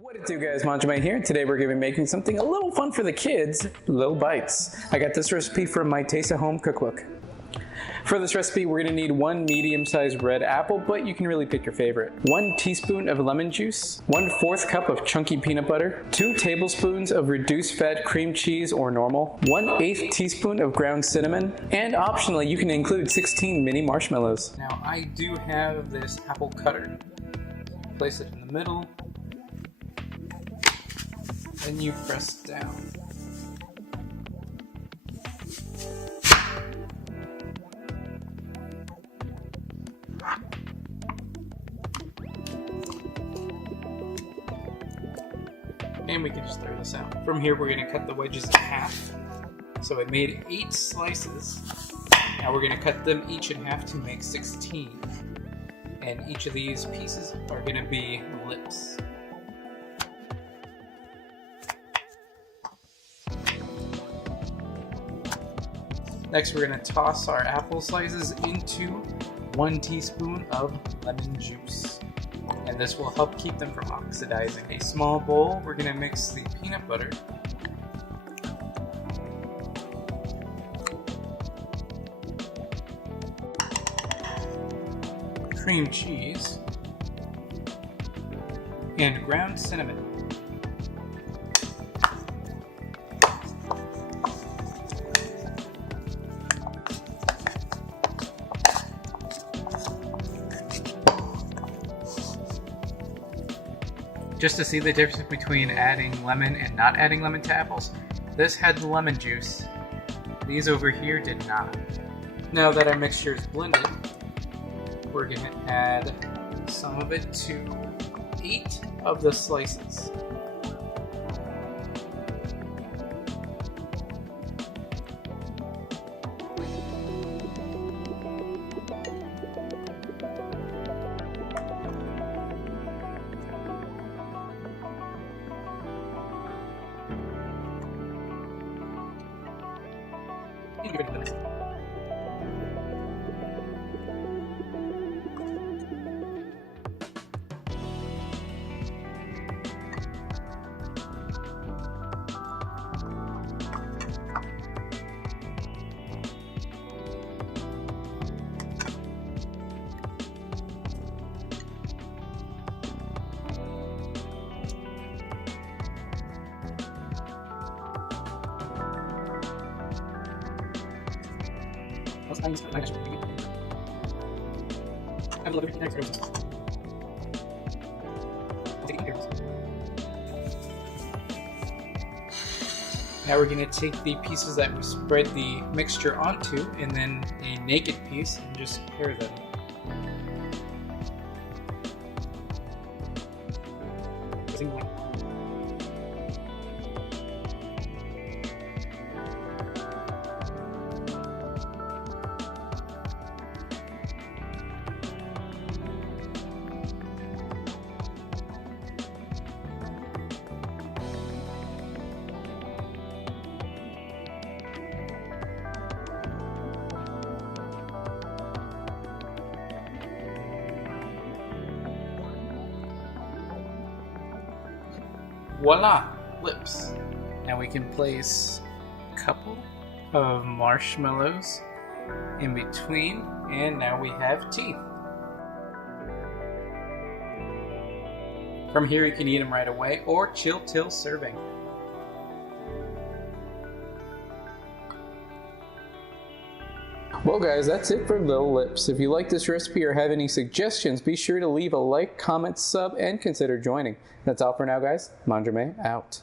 What it do, guys? Manjoume here. Today we're going to be making something a little fun for the kids, little bites. I got this recipe from my Taste at Home cookbook. For this recipe, we're going to need 1 medium-sized red apple, but you can really pick your favorite. 1 teaspoon of lemon juice, 1/4 cup of chunky peanut butter, 2 tablespoons of reduced fat cream cheese or normal, 1/8 teaspoon of ground cinnamon, and optionally you can include 16 mini marshmallows. Now I do have this apple cutter. Place it in the middle. Then you press down. And we can just throw this out. From here we're going to cut the wedges in half. So I made 8 slices. Now we're going to cut them each in half to make 16. And each of these pieces are going to be lips. Next, we're going to toss our apple slices into 1 teaspoon of lemon juice. And this will help keep them from oxidizing. In a small bowl, we're going to mix the peanut butter, cream cheese, and ground cinnamon. Just to see the difference between adding lemon and not adding lemon to apples, this had lemon juice. These over here did not. Now that our mixture is blended, we're going to add some of it to 8 of the slices. Now we're going to take the pieces that we spread the mixture onto and then a naked piece and just pair them. Voila! Lips. Now we can place a couple of marshmallows in between, and now we have teeth. From here you can eat them right away or chill till serving. Well guys, that's it for Little Lips. If you like this recipe or have any suggestions, be sure to leave a like, comment, sub, and consider joining. That's all for now guys. Manjoume out.